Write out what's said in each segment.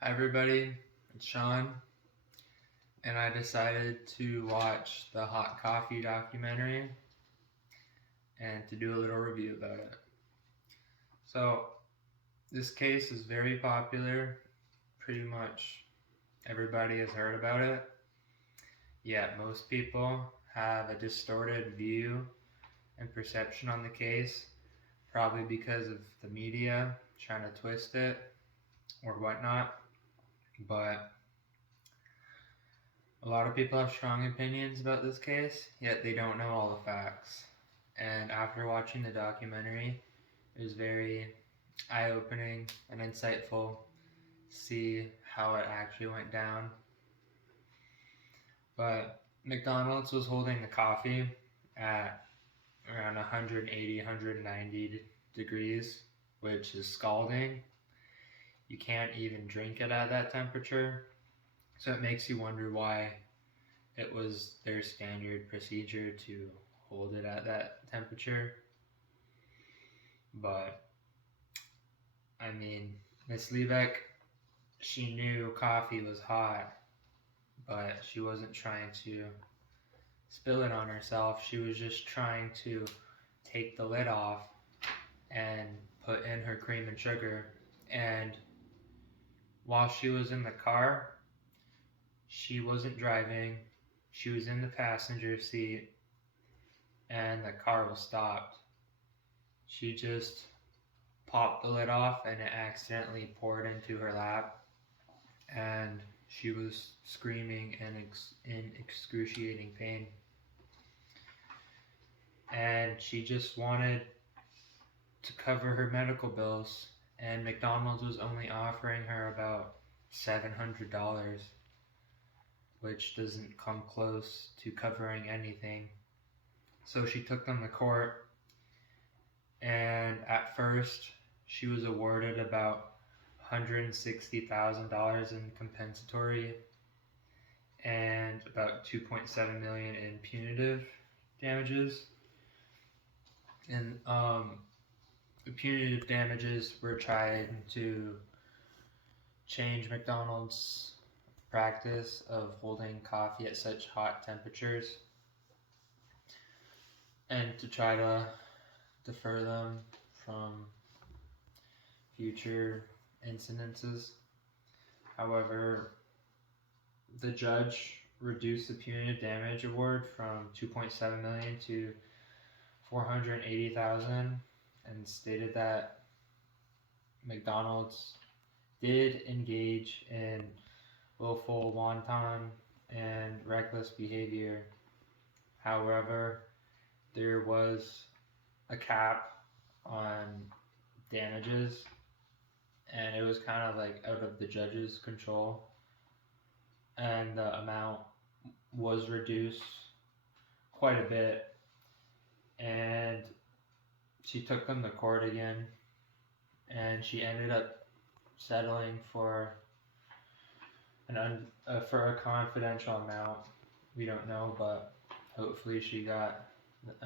Hi everybody, it's Sean, and I decided to watch the hot coffee documentary and to do a little review about it. So, this case is very popular. Pretty much everybody has heard about it. Yet, most people have a distorted view and perception on the case, probably because of the media trying to twist it or whatnot. But a lot of people have strong opinions about this case, yet they don't know all the facts. And after watching the documentary, it was very eye-opening and insightful to see how it actually went down. But McDonald's was holding the coffee at around 180, 190 degrees, which is scalding. You can't even drink it at that temperature. So it makes you wonder why it was their standard procedure to hold it at that temperature. But I mean, Miss Liebeck, she knew coffee was hot, but she wasn't trying to spill it on herself. She was just trying to take the lid off and put in her cream and sugar. And while she was in the car, she wasn't driving. She was in the passenger seat and the car was stopped. She just popped the lid off and it accidentally poured into her lap, and she was screaming in excruciating pain. And she just wanted to cover her medical bills, and McDonald's was only offering her about $700, which doesn't come close to covering anything. So she took them to court, and at first she was awarded about $160,000 in compensatory and about $2.7 million in punitive damages. And the punitive damages were trying to change McDonald's practice of holding coffee at such hot temperatures and to try to defer them from future incidences. However, the judge reduced the punitive damage award from $2.7 million to $480,000 and stated that McDonald's did engage in willful, wanton, and reckless behavior. However, there was a cap on damages, and it was kind of like out of the judge's control, and the amount was reduced quite a bit, and she took them to court again, and she ended up settling for for a confidential amount. We don't know, but hopefully she got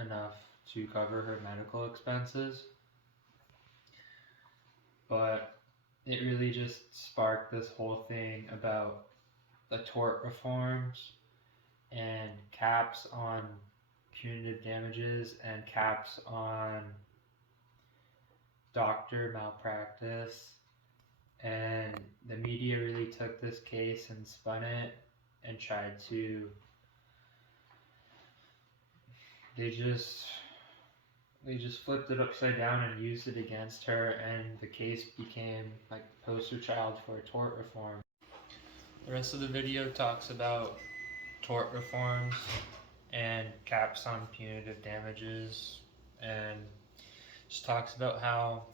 enough to cover her medical expenses. But it really just sparked this whole thing about the tort reforms and caps on punitive damages and caps on doctor malpractice. And the media really took this case and spun it and tried to, they just flipped it upside down and used it against her, and the case became like the poster child for tort reform. The rest of the video talks about tort reforms and caps on punitive damages, and just talks about how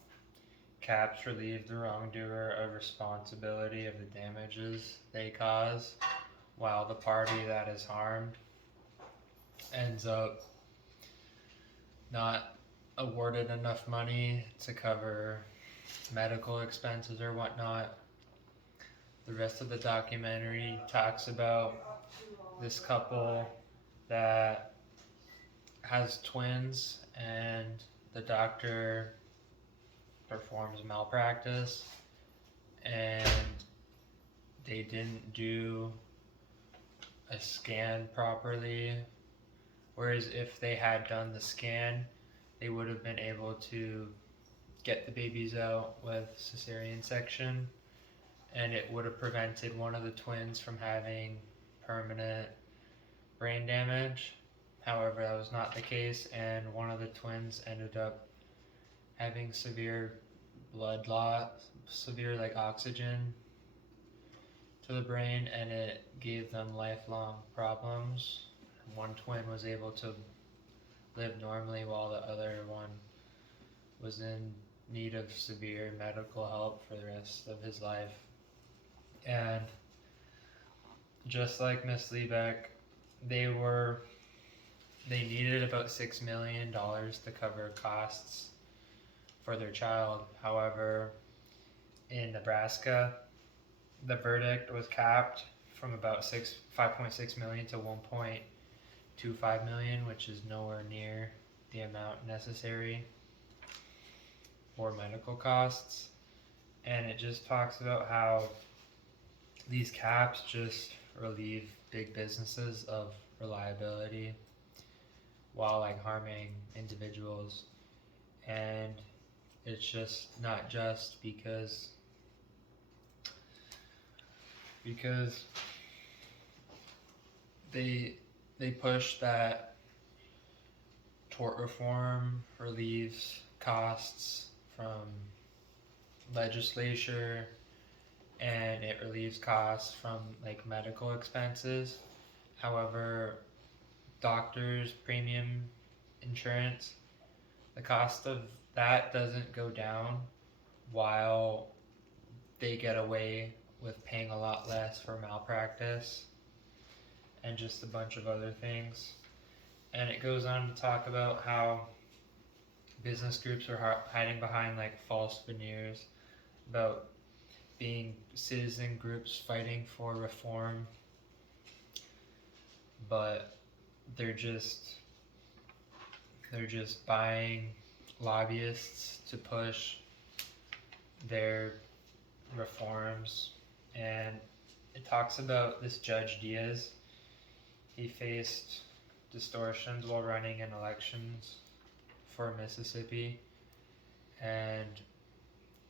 caps relieve the wrongdoer of responsibility of the damages they cause, while the party that is harmed ends up not awarded enough money to cover medical expenses or whatnot. The rest of the documentary talks about this couple that has twins, and the doctor performs malpractice, and they didn't do a scan properly, whereas if they had done the scan, they would have been able to get the babies out with cesarean section, and it would have prevented one of the twins from having permanent brain damage. However, that was not the case, and one of the twins ended up having severe blood loss, severe like oxygen to the brain, and it gave them lifelong problems. One twin was able to live normally while the other one was in need of severe medical help for the rest of his life. And just like Miss Liebeck, they needed about $6 million to cover costs for their child. However, in Nebraska, the verdict was capped from about 5.6 million to 1.25 million, which is nowhere near the amount necessary for medical costs. And it just talks about how these caps just relieve big businesses of reliability while like harming individuals. And it's just not just because they push that tort reform relieves costs from legislature, and it relieves costs from like medical expenses. However, doctors' premium insurance, the cost of that doesn't go down while they get away with paying a lot less for malpractice and just a bunch of other things. And it goes on to talk about how business groups are hiding behind like false veneers about being citizen groups fighting for reform, but they're just buying lobbyists to push their reforms. And it talks about this Judge Diaz. He faced distortions while running in elections for Mississippi, and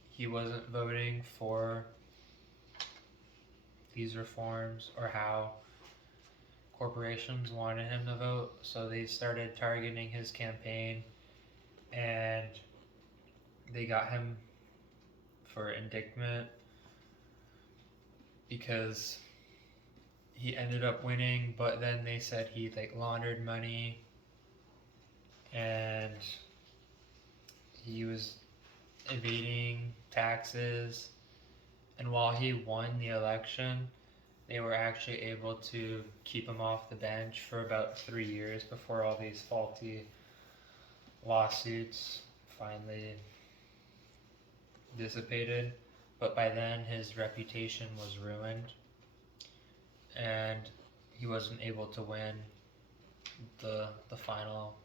he wasn't voting for these reforms or how corporations wanted him to vote, so they started targeting his campaign, and they got him for indictment because he ended up winning, but then they said he like laundered money and he was evading taxes. And while he won the election, they were actually able to keep him off the bench for about 3 years before all these faulty lawsuits finally dissipated. But by then his reputation was ruined, and he wasn't able to win the final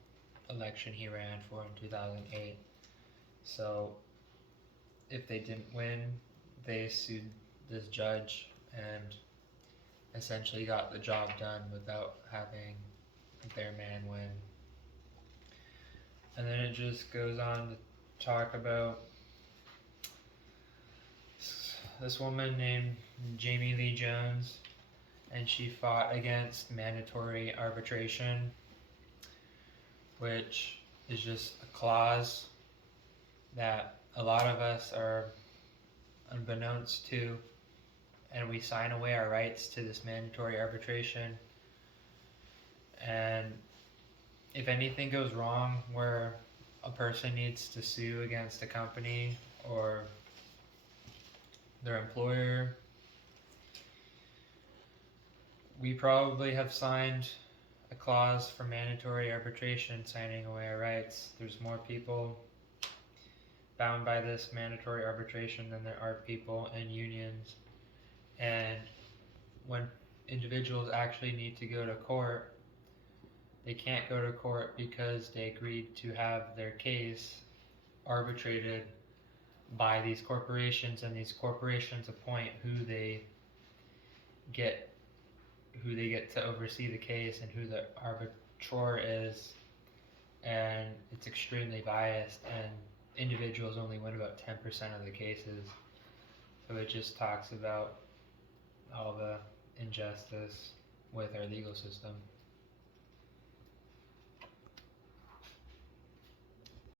election he ran for in 2008. So if they didn't win, they sued this judge and essentially got the job done without having their man win. And then it just goes on to talk about this woman named Jamie Lee Jones, and she fought against mandatory arbitration, which is just a clause that a lot of us are unbeknownst to, and we sign away our rights to this mandatory arbitration. And if anything goes wrong where a person needs to sue against a company or their employer, we probably have signed a clause for mandatory arbitration, signing away our rights. There's more people bound by this mandatory arbitration than there are people in unions. And when individuals actually need to go to court, they can't go to court because they agreed to have their case arbitrated by these corporations, and these corporations appoint who they get who they get to oversee the case and who the arbitrator is, and it's extremely biased, and individuals only win about 10% of the cases. So it just talks about all the injustice with our legal system.